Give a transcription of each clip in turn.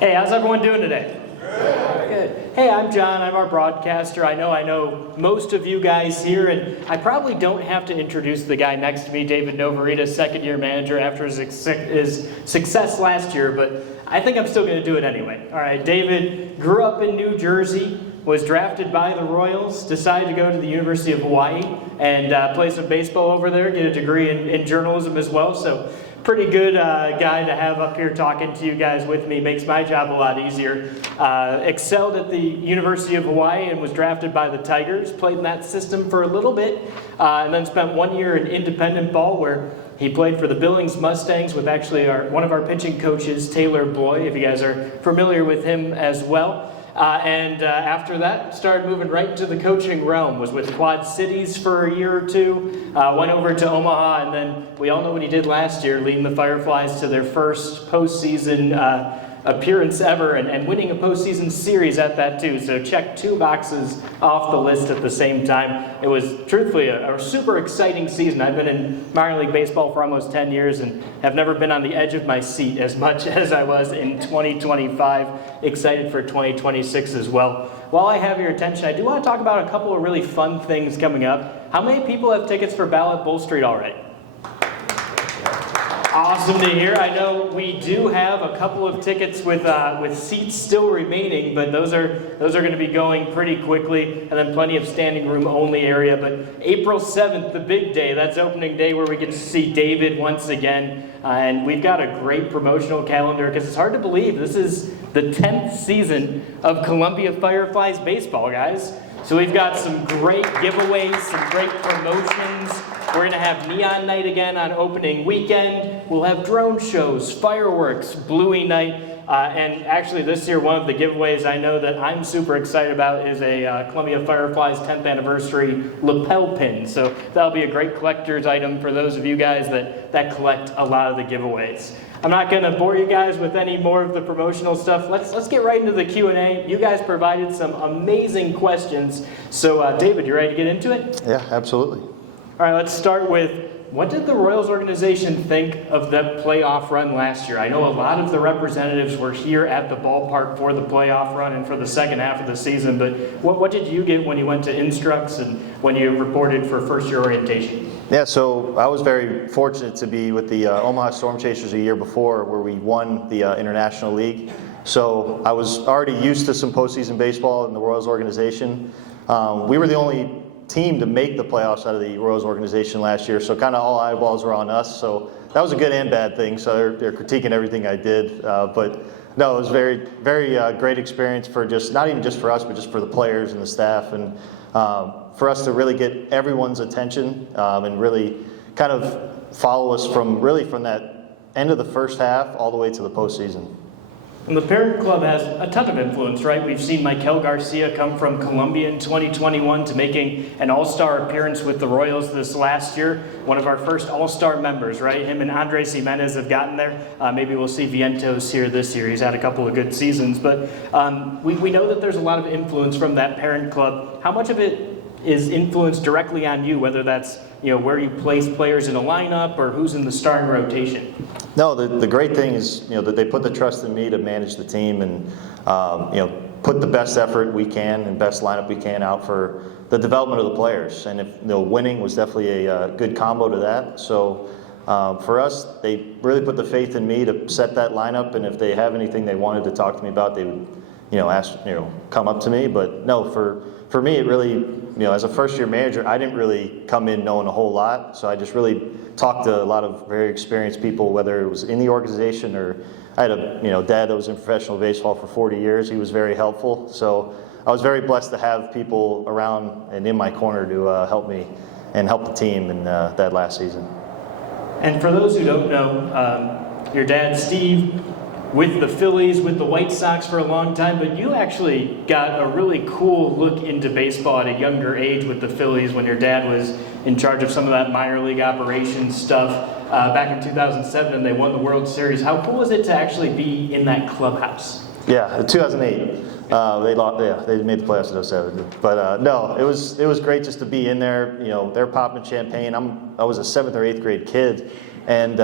Hey, how's everyone doing today? Good. Hey, I'm John. I'm our broadcaster. I know most of you guys here, and I probably don't have to introduce the guy next to me, David Noworyta, second-year manager after his success last year, but I think I'm still going to do it anyway. All right, David grew up in New Jersey, was drafted by the Royals, decided to go to the University of Hawaii and play some baseball over there, get a degree in journalism as well. So pretty good guy to have up here talking to you guys with me. Makes my job a lot easier. Excelled at the University of Hawaii and was drafted by the Tigers. Played in that system for a little bit and then spent 1 year in independent ball where he played for the Billings Mustangs with actually one of our pitching coaches, Taylor Bloy, if you guys are familiar with him as well. And after that, started moving right into the coaching realm. Was with Quad Cities for a year or two, went over to Omaha, and then we all know what he did last year, leading the Fireflies to their first postseason appearance ever, and winning a postseason series at that too. So check 2 boxes off the list at the same time. It was truthfully a super exciting season. I've been in minor league baseball for almost 10 years and have never been on the edge of my seat as much as I was in 2025. Excited for 2026 as well. While I have your attention, I do want to talk about a couple of really fun things coming up. How many people have tickets for Ballot Bull Street already? Awesome to hear. I know we do have a couple of tickets with seats still remaining, but those are going to be going pretty quickly, and then plenty of standing room only area. But April 7th, the big day, that's opening day where we get to see David once again, and we've got a great promotional calendar because it's hard to believe this is the 10th season of Columbia Fireflies baseball, guys. So we've got some great giveaways, some great promotions. We're going to have Neon Night again on opening weekend. We'll have drone shows, fireworks, Bluey Night. And actually this year, one of the giveaways I know that I'm super excited about is a Columbia Fireflies 10th anniversary lapel pin. So that'll be a great collector's item for those of you guys that collect a lot of the giveaways. I'm not going to bore you guys with any more of the promotional stuff. Let's get right into the Q&A. You guys provided some amazing questions. So David, you ready to get into it? Yeah, absolutely. All right, let's start with, what did the Royals organization think of that playoff run last year? I know a lot of the representatives were here at the ballpark for the playoff run and for the second half of the season, but what did you get when you went to Instructs and when you reported for first-year orientation? Yeah, so I was very fortunate to be with the Omaha Storm Chasers a year before where we won the International League. So I was already used to some postseason baseball in the Royals organization. We were the only team to make the playoffs out of the Royals organization last year, so kind of all eyeballs were on us. So that was a good and bad thing. So they're critiquing everything I did, but no, it was very, very great experience for not even just for us, but just for the players and the staff, and for us to really get everyone's attention and really kind of follow us from that end of the first half all the way to the postseason. And the parent club has a ton of influence, right? We've seen Michael Garcia come from Columbia in 2021 to making an all-star appearance with the Royals this last year. One of our first all-star members, right? Him and Andres Jimenez have gotten there. Maybe we'll see Vientos here this year. He's had a couple of good seasons. But we know that there's a lot of influence from that parent club. How much of it is influenced directly on you, whether that's where you place players in a lineup or who's in the starting rotation? No, the great thing is that they put the trust in me to manage the team and put the best effort we can and best lineup we can out for the development of the players. And if winning was definitely a good combo to that. So for us, they really put the faith in me to set that lineup. And if they have anything they wanted to talk to me about, they would ask come up to me. But no, for me, it really, as a first-year manager, I didn't really come in knowing a whole lot. So I just really talked to a lot of very experienced people, whether it was in the organization or I had a dad that was in professional baseball for 40 years. He was very helpful. So I was very blessed to have people around and in my corner to help me and help the team in that last season. And for those who don't know, your dad, Steve, with the Phillies, with the White Sox for a long time, but you actually got a really cool look into baseball at a younger age with the Phillies when your dad was in charge of some of that minor league operations stuff back in 2007, and they won the World Series. How cool was it to actually be in that clubhouse? Yeah, in 2008. They made the playoffs in 2007. But no, it was great just to be in there. They're popping champagne. I was a 7th or 8th grade kid, And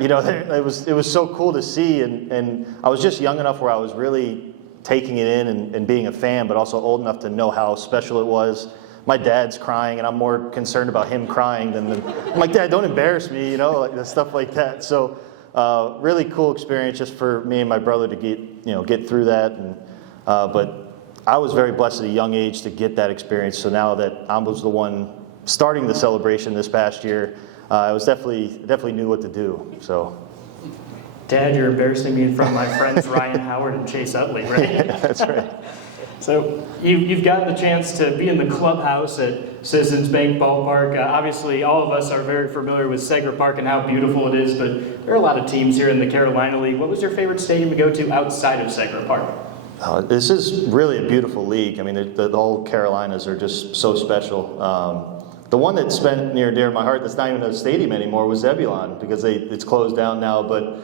it was so cool to see, and I was just young enough where I was really taking it in and being a fan, but also old enough to know how special it was. My dad's crying, and I'm more concerned about him crying I'm like, Dad, don't embarrass me, like stuff like that. So really cool experience just for me and my brother to get through that. And but I was very blessed at a young age to get that experience. So now that I was the one starting the celebration this past year, I was definitely knew what to do. So. Dad, you're embarrassing me in front of my friends Ryan Howard and Chase Utley, right? Yeah, that's right. So you've gotten the chance to be in the clubhouse at Citizens Bank Ballpark. Obviously, all of us are very familiar with Segra Park and how beautiful it is, but there are a lot of teams here in the Carolina League. What was your favorite stadium to go to outside of Segra Park? This is really a beautiful league. I mean, the whole Carolinas are just so special. The one that's been near and dear to my heart that's not even a stadium anymore was Zebulon, because it's closed down now, but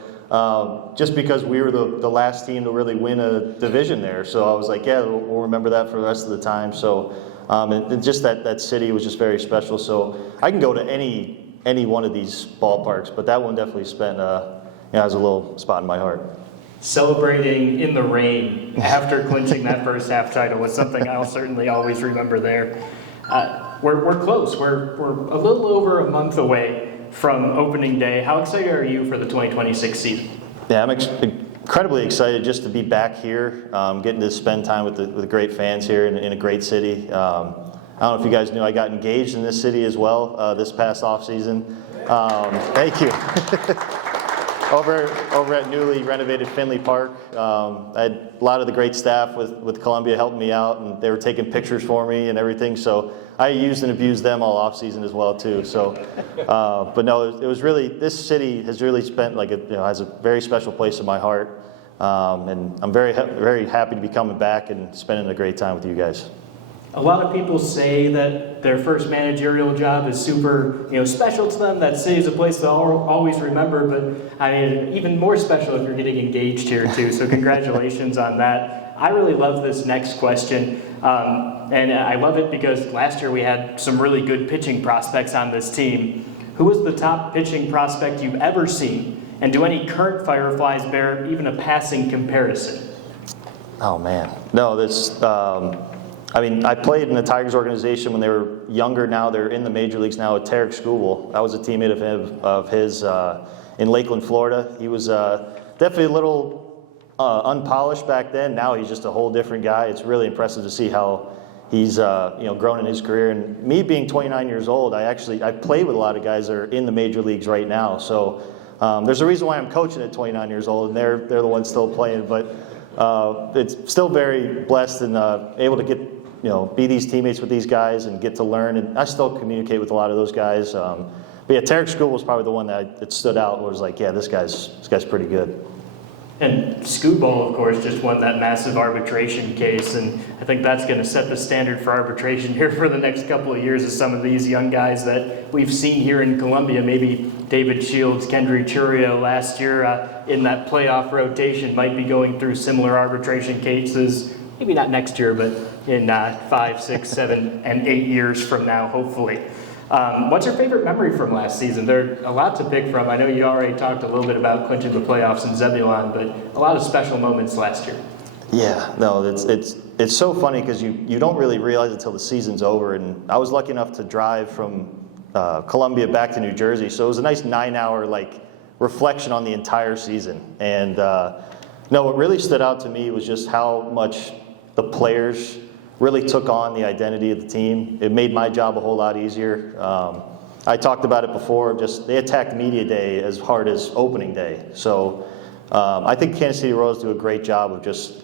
just because we were the last team to really win a division there. So I was like, yeah, we'll remember that for the rest of the time. So and just that city was just very special. So I can go to any one of these ballparks, but that one definitely has a little spot in my heart. Celebrating in the rain after clinching that first half title was something I'll certainly always remember there. We're close. We're a little over a month away from opening day. How excited are you for the 2026 season? Yeah, I'm incredibly excited just to be back here, getting to spend time with the great fans here in a great city. I don't know if you guys knew I got engaged in this city as well this past off season. Thank you. Over at newly renovated Finley Park. I had a lot of the great staff with Columbia helping me out, and they were taking pictures for me and everything. So I used and abused them all off season as well too. So, but no, it was really, this city has really spent has a very special place in my heart, and I'm very very happy to be coming back and spending a great time with you guys. A lot of people say that their first managerial job is super, special to them. That city is a place they'll always remember, but I mean, even more special if you're getting engaged here too. So congratulations on that. I really love this next question, and I love it because last year we had some really good pitching prospects on this team. Who was the top pitching prospect you've ever seen, and do any current Fireflies bear even a passing comparison? Oh man, no, this. I played in the Tigers organization when they were younger. Now they're in the major leagues now with Tarek Skubal. I was a teammate of his in Lakeland, Florida. He was definitely a little unpolished back then. Now he's just a whole different guy. It's really impressive to see how he's grown in his career. And me being 29 years old, I played with a lot of guys that are in the major leagues right now. So there's a reason why I'm coaching at 29 years old, and they're the ones still playing. But it's still very blessed and able to get. Be these teammates with these guys and get to learn. And I still communicate with a lot of those guys. But yeah, Tarek Skubal was probably the one that stood out. Was like, yeah, this guy's pretty good. And Skubal, of course, just won that massive arbitration case, and I think that's going to set the standard for arbitration here for the next couple of years. As some of these young guys that we've seen here in Columbia, maybe David Shields, Kendry Churio last year in that playoff rotation, might be going through similar arbitration cases. Maybe not next year, but in 5, 6, 7, and 8 years from now, hopefully. What's your favorite memory from last season? There are a lot to pick from. I know you already talked a little bit about clinching the playoffs in Zebulon, but a lot of special moments last year. Yeah, no, it's so funny because you don't really realize it until the season's over. And I was lucky enough to drive from Columbia back to New Jersey, so it was a nice 9-hour reflection on the entire season. And no, what really stood out to me was just how much the players really took on the identity of the team. It made my job a whole lot easier. I talked about it before, they attacked media day as hard as opening day. So I think Kansas City Royals do a great job of just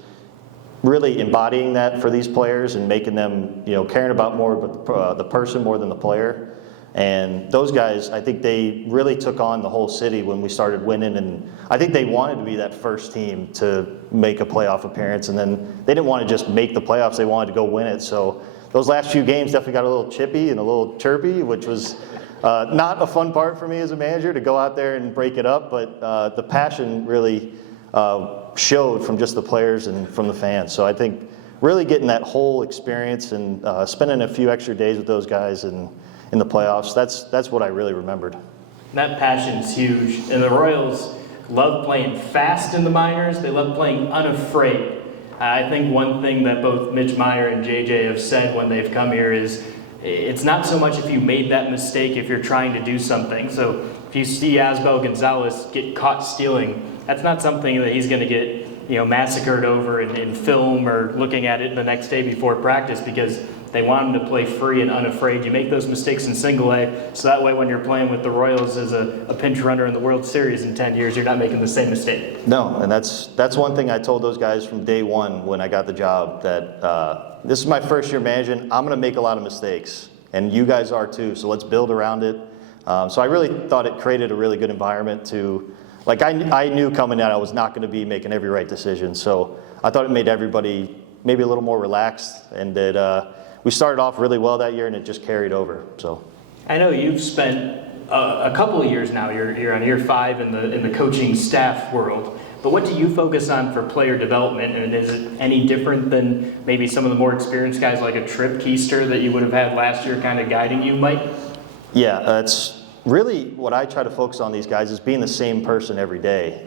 really embodying that for these players and making them, caring about more of the person more than the player. And those guys, I think they really took on the whole city when we started winning, and I think they wanted to be that first team to make a playoff appearance, and then they didn't want to just make the playoffs, they wanted to go win it. So those last few games definitely got a little chippy and a little chirpy, which was not a fun part for me as a manager to go out there and break it up, but the passion really showed from just the players and from the fans. So I think really getting that whole experience and spending a few extra days with those guys and in the playoffs, that's what I really remembered. That passion's huge. And the Royals love playing fast in the minors. They love playing unafraid. I think one thing that both Mitch Meyer and JJ have said when they've come here is it's not so much if you made that mistake if you're trying to do something. So if you see Asbel Gonzalez get caught stealing, that's not something that he's going to get massacred over in film or looking at it the next day before practice, because they want him to play free and unafraid. You make those mistakes in single A, so that way when you're playing with the Royals as a pinch runner in the World Series in 10 years, you're not making the same mistake. No, and that's one thing I told those guys from day one when I got the job, that this is my first year managing. I'm going to make a lot of mistakes, and you guys are too, so let's build around it. So I really thought it created a really good environment to, like I knew coming out I was not going to be making every right decision, so I thought it made everybody maybe a little more relaxed, and that we started off really well that year, and it just carried over. So I know you've spent a couple of years now. You're on year 5 in the coaching staff world. But what do you focus on for player development? And is it any different than maybe some of the more experienced guys like a Trip Keister that you would have had last year kind of guiding you, Mike? Yeah, that's really what I try to focus on these guys, is being the same person every day.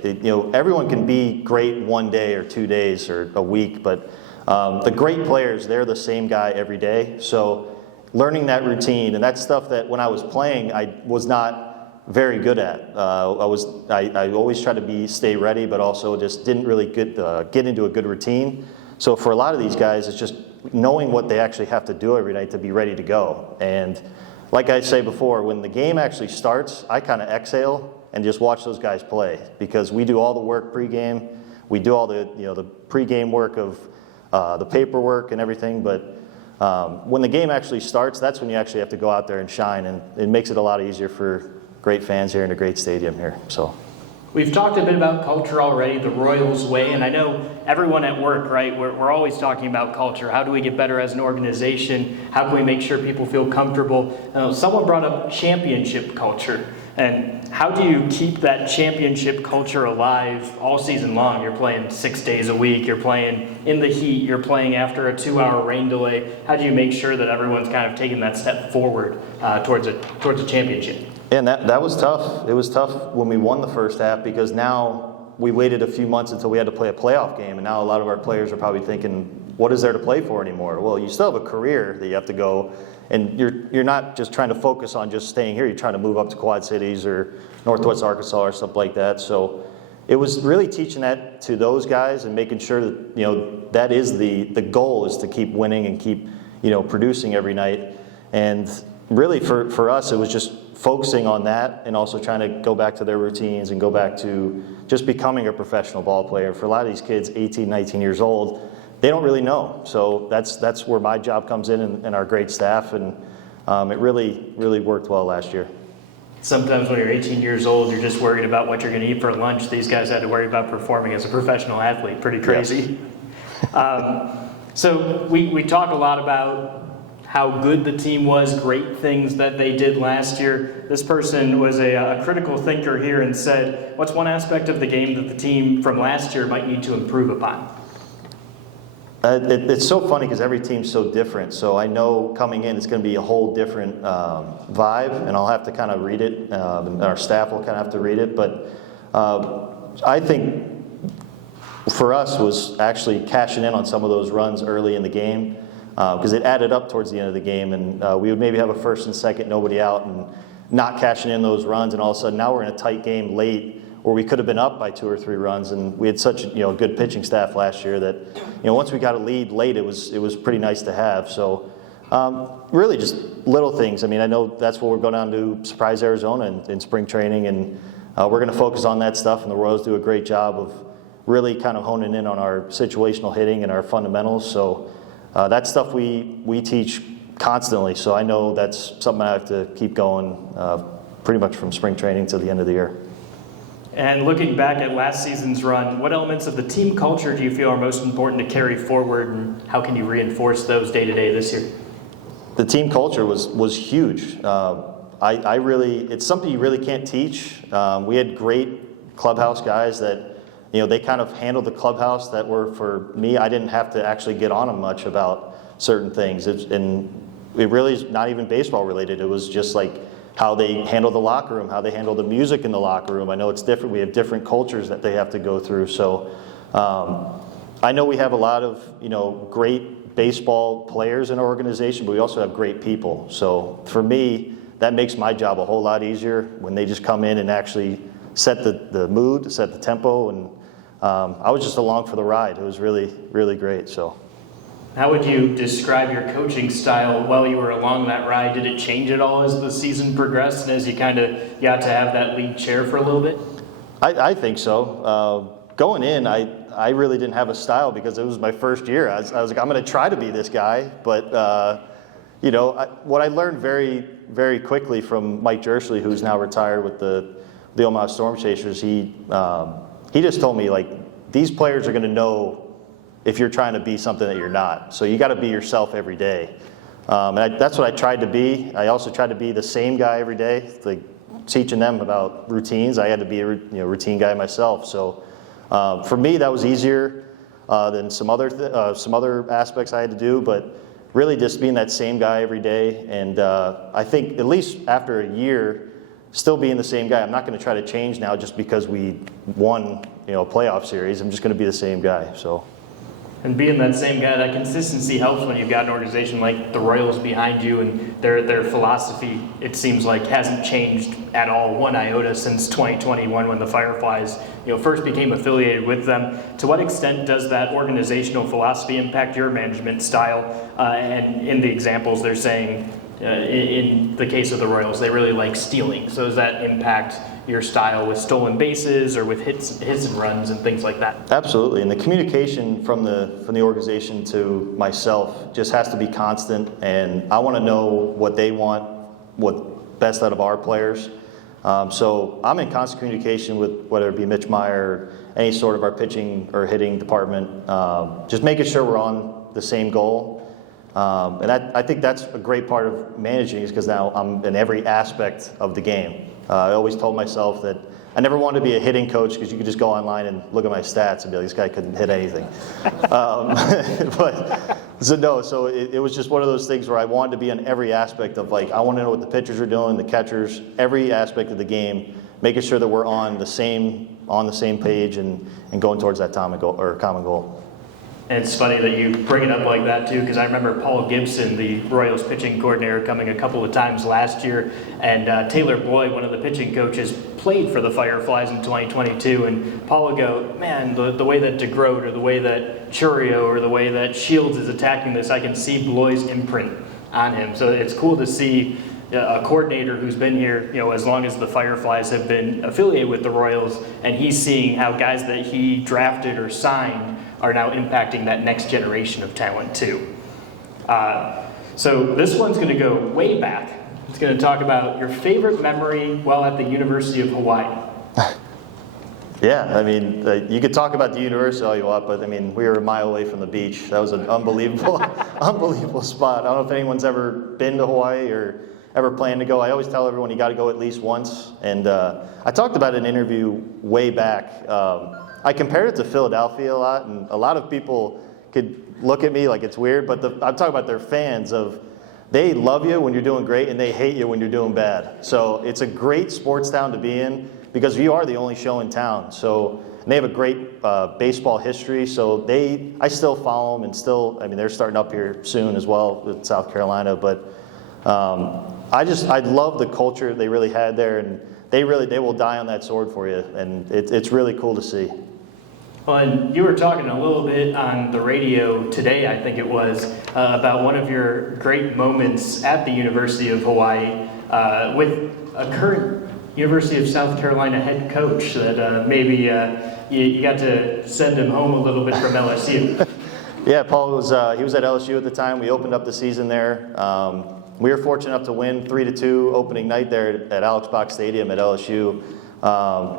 Everyone can be great one day or 2 days or a week, but the great players, they're the same guy every day. So learning that routine, and that's stuff that when I was playing, I was not very good at. I always try to stay ready, but also just didn't really get into a good routine. So for a lot of these guys, it's just knowing what they actually have to do every night to be ready to go. And like I say before, when the game actually starts, I kind of exhale and just watch those guys play, because we do all the work pregame. We do all the the pregame work of the paperwork and everything, but when the game actually starts, that's when you actually have to go out there and shine, and it makes it a lot easier for great fans here in a great stadium here. So we've talked a bit about culture already, the Royals way, and I know everyone at work, right, we're always talking about culture. How do we get better as an organization? How can we make sure people feel comfortable? Someone brought up championship culture. And how do you keep that championship culture alive all season long? You're playing 6 days a week, you're playing in the heat, you're playing after a 2-hour rain delay. How do you make sure that everyone's kind of taking that step forward towards a championship? And that was tough. It was tough when we won the first half, because now we waited a few months until we had to play a playoff game, and now a lot of our players are probably thinking, what is there to play for anymore? Well, you still have a career that you have to go, and you're not just trying to focus on just staying here. You're trying to move up to Quad Cities or Northwest Arkansas or stuff like that. So it was really teaching that to those guys and making sure that that is the goal, is to keep winning and keep producing every night. And really for us, it was just focusing on that, and also trying to go back to their routines and go back to just becoming a professional ball player. For a lot of these kids, 18, 19 years old, they don't really know. So that's where my job comes in, and our great staff, and it really, really worked well last year. Sometimes when you're 18 years old, you're just worried about what you're going to eat for lunch. These guys had to worry about performing as a professional athlete. Pretty crazy. Yes. So we talk a lot about how good the team was, great things that they did last year. This person was a critical thinker here and said, what's one aspect of the game that the team from last year might need to improve upon? It's so funny because every team's so different. So I know coming in, it's going to be a whole different vibe, and I'll have to kind of read it, and our staff will kind of have to read it. But I think for us was actually cashing in on some of those runs early in the game, because it added up towards the end of the game, and we would maybe have a first and second, nobody out, and not cashing in those runs, and all of a sudden now we're in a tight game late, where we could have been up by 2 or 3 runs, and we had such a good pitching staff last year that once we got a lead late, it was pretty nice to have. So really just little things. I mean, I know that's what we're going down to Surprise Arizona in spring training, and we're going to focus on that stuff, and the Royals do a great job of really kind of honing in on our situational hitting and our fundamentals. So that stuff we teach constantly. So I know that's something I have to keep going pretty much from spring training to the end of the year. And looking back at last season's run, what elements of the team culture do you feel are most important to carry forward, and how can you reinforce those day to day this year? The team culture was huge. It's something you really can't teach. We had great clubhouse guys that they kind of handled the clubhouse that were, for me, I didn't have to actually get on them much about certain things. And it really is not even baseball related. It was just like how they handle the locker room, how they handle the music in the locker room. I know it's different. We have different cultures that they have to go through. So I know we have a lot of, great baseball players in our organization, but we also have great people. So for me, that makes my job a whole lot easier when they just come in and actually set the mood, set the tempo, and I was just along for the ride. It was really, really great. So. How would you describe your coaching style while you were along that ride? Did it change at all as the season progressed and as you kind of got to have that lead chair for a little bit? I think so. Going in, I really didn't have a style because it was my first year. I was like, I'm going to try to be this guy. But, what I learned very, very quickly from Mike Jersley, who's now retired with the Omaha Storm Chasers, he just told me, like, these players are going to know if you're trying to be something that you're not. So you got to be yourself every day. That's what I tried to be. I also tried to be the same guy every day, like teaching them about routines. I had to be a routine guy myself. So for me, that was easier than some other aspects I had to do. But really, just being that same guy every day. And I think at least after a year, still being the same guy. I'm not going to try to change now just because we won, a playoff series. I'm just going to be the same guy. So. And being that same guy, that consistency helps when you've got an organization like the Royals behind you, and their philosophy, it seems like, hasn't changed at all, one iota, since 2021 when the Fireflies first became affiliated with them. To what extent does that organizational philosophy impact your management style? And in the examples, they're saying, in the case of the Royals, they really like stealing. So does that impact your style with stolen bases or with hits and runs and things like that? Absolutely, and the communication from the organization to myself just has to be constant, and I want to know what they want, what best out of our players. So I'm in constant communication with whether it be Mitch Meyer or any sort of our pitching or hitting department, just making sure we're on the same goal. And I think that's a great part of managing, is because now I'm in every aspect of the game. I always told myself that I never wanted to be a hitting coach because you could just go online and look at my stats and be like, this guy couldn't hit anything. So it was just one of those things where I wanted to be on every aspect of, like, I want to know what the pitchers are doing, the catchers, every aspect of the game, making sure that we're on the same page and going towards that common goal. And it's funny that you bring it up like that, too, because I remember Paul Gibson, the Royals pitching coordinator, coming a couple of times last year, and Taylor Boyd, one of the pitching coaches, played for the Fireflies in 2022, and Paul would go, man, the way that DeGroat or the way that Churio or the way that Shields is attacking this, I can see Bloy's imprint on him. So it's cool to see a coordinator who's been here, as long as the Fireflies have been affiliated with the Royals, and he's seeing how guys that he drafted or signed are now impacting that next generation of talent too. So this one's going to go way back. It's going to talk about your favorite memory while at the University of Hawaii. Yeah, I mean, you could talk about the university all you want, but I mean, we were a mile away from the beach. That was an unbelievable spot. I don't know if anyone's ever been to Hawaii or ever planned to go. I always tell everyone you got to go at least once. And I talked about it in an interview way back. I compared it to Philadelphia a lot, and a lot of people could look at me like it's weird, but I'm talking about their fans of, they love you when you're doing great and they hate you when you're doing bad. So it's a great sports town to be in because you are the only show in town. So they have a great baseball history. So I still follow them, and they're starting up here soon as well with South Carolina. But I love the culture they really had there, and they will die on that sword for you, and it's really cool to see. Well, and you were talking a little bit on the radio today, I think it was, about one of your great moments at the University of Hawaii with a current University of South Carolina head coach that maybe you got to send him home a little bit from LSU. Yeah, Paul he was at LSU at the time. We opened up the season there. We were fortunate enough to win 3-2 opening night there at Alex Box Stadium at LSU.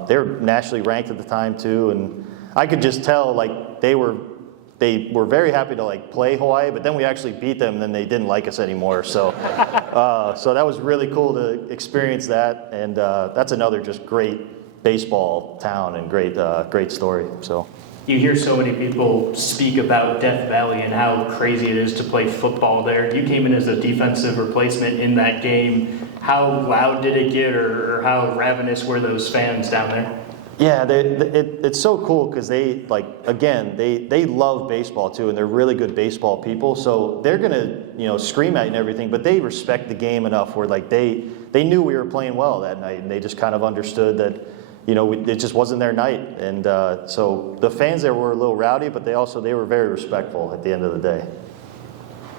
They were nationally ranked at the time too, and I could just tell, like, they were very happy to, like, play Hawaii, but then we actually beat them, and then they didn't like us anymore. So so that was really cool to experience that, and that's another just great baseball town and great story. So You hear so many people speak about Death Valley and how crazy it is to play football there. You came in as a defensive replacement in that game. How loud did it get, or how ravenous were those fans down there? Yeah, it's so cool because they love baseball too, and they're really good baseball people. So they're gonna scream at you and everything, but they respect the game enough where like they knew we were playing well that night, and they just kind of understood that it just wasn't their night. And so the fans there were a little rowdy, but they were very respectful at the end of the day.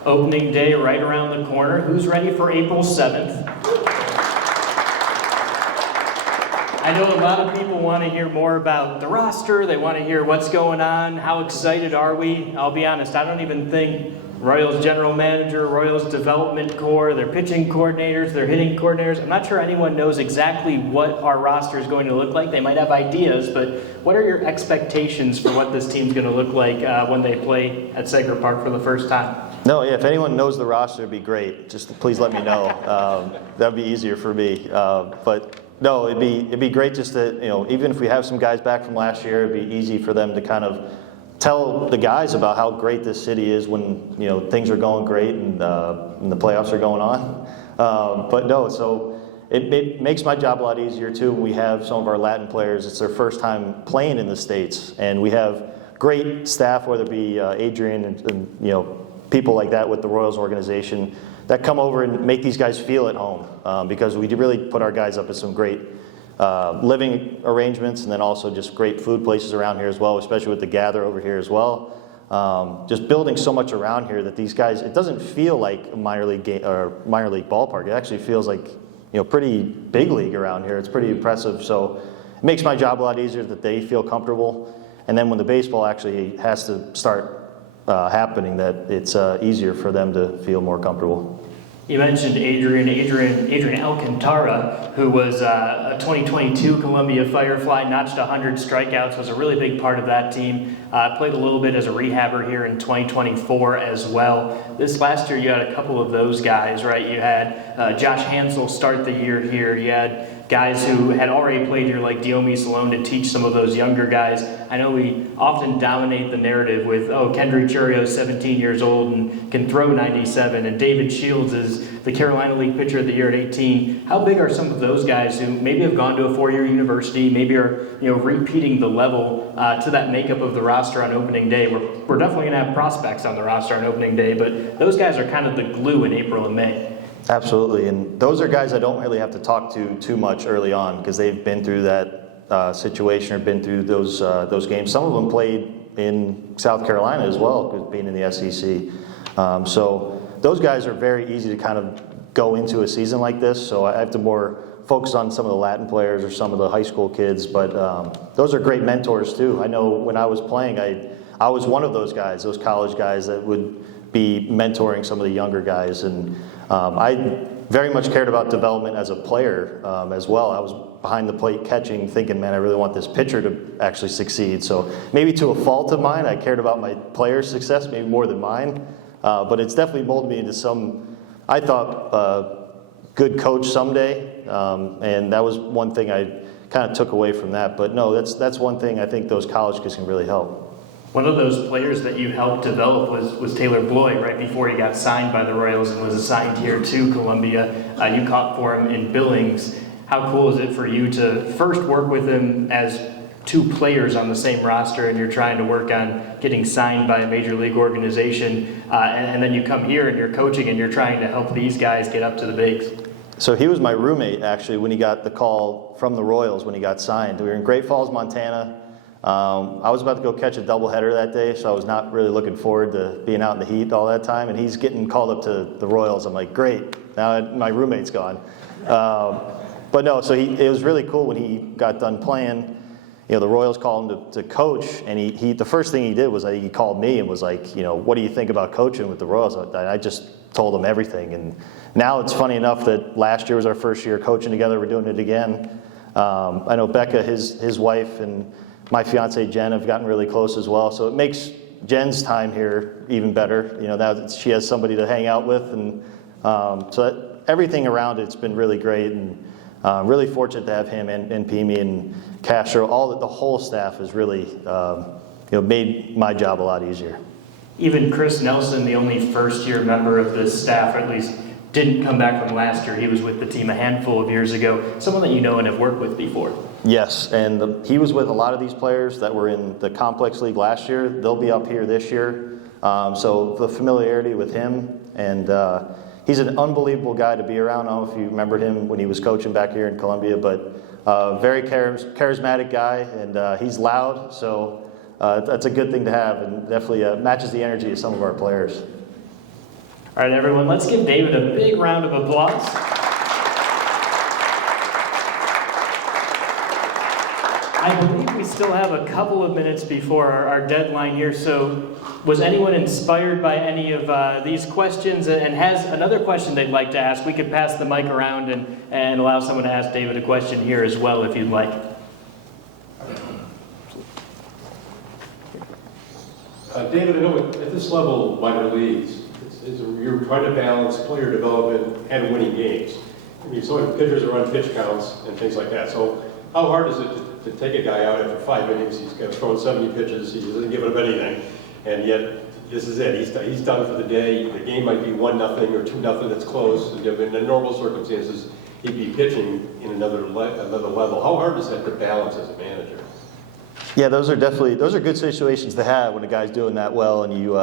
Opening day right around the corner. Who's ready for April 7th? I know a lot of people want to hear more about the roster. They want to hear what's going on. How excited are we? I'll be honest, I don't even think Royals general manager, Royals development core, their pitching coordinators, their hitting coordinators, I'm not sure anyone knows exactly what our roster is going to look like. They might have ideas, but what are your expectations for what this team's going to look like when they play at Sager Park for the first time? No, yeah, if anyone knows the roster, it'd be great. Just please let me know. That'd be easier for me. But no, it'd be great just to, even if we have some guys back from last year, it'd be easy for them to kind of tell the guys about how great this city is when, things are going great and the playoffs are going on. But no, so it makes my job a lot easier too when we have some of our Latin players. It's their first time playing in the States, and we have great staff, whether it be Adrian and people like that with the Royals organization that come over and make these guys feel at home, because we really put our guys up at some great living arrangements, and then also just great food places around here as well, especially with the Gather over here as well. Just building so much around here that these guys, it doesn't feel like a minor league ballpark. It actually feels like pretty big league around here. It's pretty impressive. So it makes my job a lot easier that they feel comfortable. And then when the baseball actually has to start happening, that it's easier for them to feel more comfortable. You mentioned Adrian Alcantara, who was a 2022 Columbia Firefly, notched 100 strikeouts, was a really big part of that team. Played a little bit as a rehabber here in 2024 as well. This last year you had a couple of those guys, right? You had Josh Hansel start the year here. You had guys who had already played here like Diomi Salone to teach some of those younger guys. I know we often dominate the narrative with, Kendry Churio's 17 years old and can throw 97, and David Shields is the Carolina League Pitcher of the Year at 18. How big are some of those guys who maybe have gone to a four-year university, maybe are repeating the level to that makeup of the roster on opening day? We're definitely going to have prospects on the roster on opening day, but those guys are kind of the glue in April and May. Absolutely, and those are guys I don't really have to talk to too much early on because they've been through that situation or been through those games. Some of them played in South Carolina as well, being in the SEC. So those guys are very easy to kind of go into a season like this. So I have to more focus on some of the Latin players or some of the high school kids. But those are great mentors too. I know when I was playing, I was one of those guys, those college guys that would be mentoring some of the younger guys. And I very much cared about development as a player as well. I was behind the plate catching, thinking, man, I really want this pitcher to actually succeed. So maybe to a fault of mine, I cared about my player's success maybe more than mine. But it's definitely molded me into some, I thought, good coach someday. And that was one thing I kind of took away from that. But no, that's one thing I think those college kids can really help. One of those players that you helped develop was Taylor Bloy right before he got signed by the Royals and was assigned here to Columbia. You caught for him in Billings. How cool is it for you to first work with him as two players on the same roster, and you're trying to work on getting signed by a major league organization, and then you come here and you're coaching and you're trying to help these guys get up to the bigs? So he was my roommate actually when he got the call from the Royals when he got signed. We were in Great Falls, Montana. I was about to go catch a doubleheader that day, so I was not really looking forward to being out in the heat all that time. And he's getting called up to the Royals. I'm like, great, now my roommate's gone. But no, so it was really cool when he got done playing. The Royals called him to coach, and he the first thing he did was he called me and was like, what do you think about coaching with the Royals? I just told him everything. And now it's funny enough that last year was our first year coaching together. We're doing it again. I know Becca, his wife, and my fiance Jen have gotten really close as well. So it makes Jen's time here even better. Now that she has somebody to hang out with, and so everything around it's been really great. And really fortunate to have him and Pimi and Castro. The whole staff is really made my job a lot easier. Even Chris Nelson, the only first-year member of the staff, or at least didn't come back from last year. He was with the team a handful of years ago. Someone that you know and have worked with before. Yes, and he was with a lot of these players that were in the Complex League last year. They'll be up here this year. So the familiarity with him, and he's an unbelievable guy to be around. I don't know if you remembered him when he was coaching back here in Columbia, but very charismatic guy, and he's loud, so that's a good thing to have, and definitely matches the energy of some of our players. All right, everyone, let's give David a big round of applause. I believe we still have a couple of minutes before our deadline here, so was anyone inspired by any of these questions and has another question they'd like to ask? We could pass the mic around and allow someone to ask David a question here as well if you'd like. David, I know at this level, minor leagues, you're trying to balance player development and winning games. I mean, so many pitchers are on pitch counts and things like that. So how hard is it to take a guy out after 5 innings? He's got thrown 70 pitches. He doesn't give up anything, and yet this is it. He's done for the day. The game might be 1-0 or 2-0. That's close. In the normal circumstances, he'd be pitching in another level. How hard is that to balance as a manager? Yeah, those are good situations to have when a guy's doing that well and you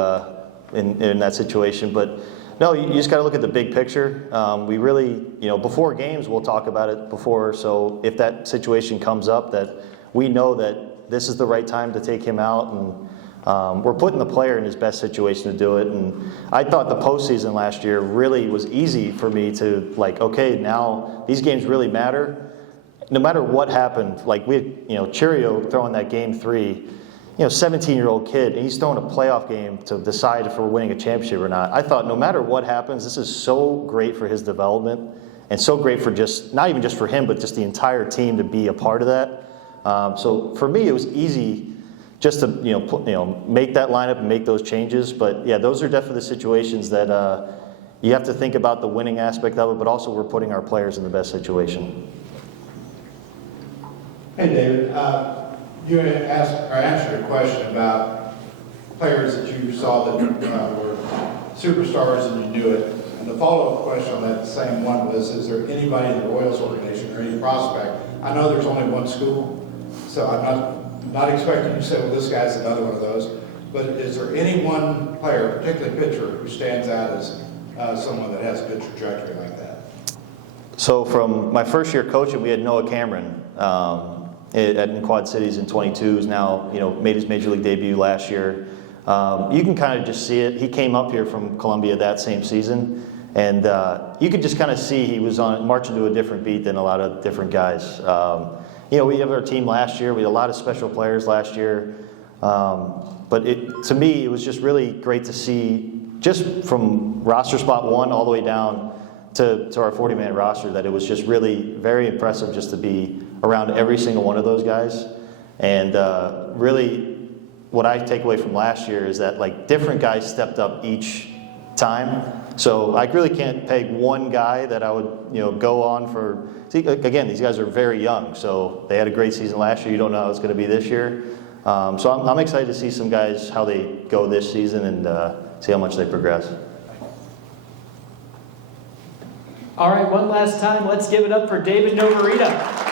in that situation. But no, you just got to look at the big picture. We really, before games, we'll talk about it before. So if that situation comes up, that we know that this is the right time to take him out, and we're putting the player in his best situation to do it. And I thought the postseason last year really was easy for me to okay, now these games really matter. No matter what happened, we had, Cheerio throwing that game 3, 17-year-old kid, and he's throwing a playoff game to decide if we're winning a championship or not. I thought no matter what happens, this is so great for his development and so great for not even just for him, but just the entire team to be a part of that. So for me, it was easy just to, make that lineup and make those changes. But yeah, those are definitely the situations that you have to think about the winning aspect of it, but also we're putting our players in the best situation. Hey, David. You answered a question about players that you saw that were superstars and you knew it. And the follow-up question on that same one was, is there anybody in the Royals organization or any prospect? I know there's only one school, so I'm not expecting you to say, well, this guy's another one of those. But is there any one player, particularly pitcher, who stands out as someone that has a good trajectory like that? So from my first year coaching, we had Noah Cameron. In Quad Cities in 22, who's now made his major league debut last year. You can kind of just see it. He came up here from Columbia that same season, and you could just kind of see he was marching to a different beat than a lot of different guys. We have our team last year. We had a lot of special players last year, but to me, it was just really great to see, just from roster spot 1 all the way down to our 40-man roster, that it was just really very impressive just to be around every single one of those guys. And really what I take away from last year is that different guys stepped up each time. So I really can't peg one guy that I would go on for. See, again, these guys are very young, so they had a great season last year. You don't know how it's going to be this year. So I'm excited to see some guys, how they go this season, and see how much they progress. All right, one last time, let's give it up for David Noworyta.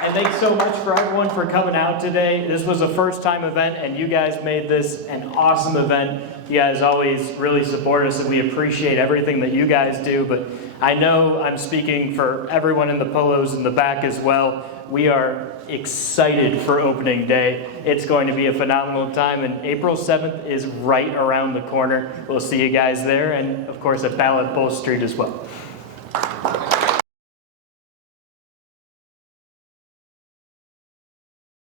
And thanks so much for everyone for coming out today. This was a first-time event, and you guys made this an awesome event. You guys always really support us, and we appreciate everything that you guys do. But I know I'm speaking for everyone in the polos in the back as well. We are excited for opening day. It's going to be a phenomenal time, and April 7th is right around the corner. We'll see you guys there, and of course at Ballot Bowl Street as well.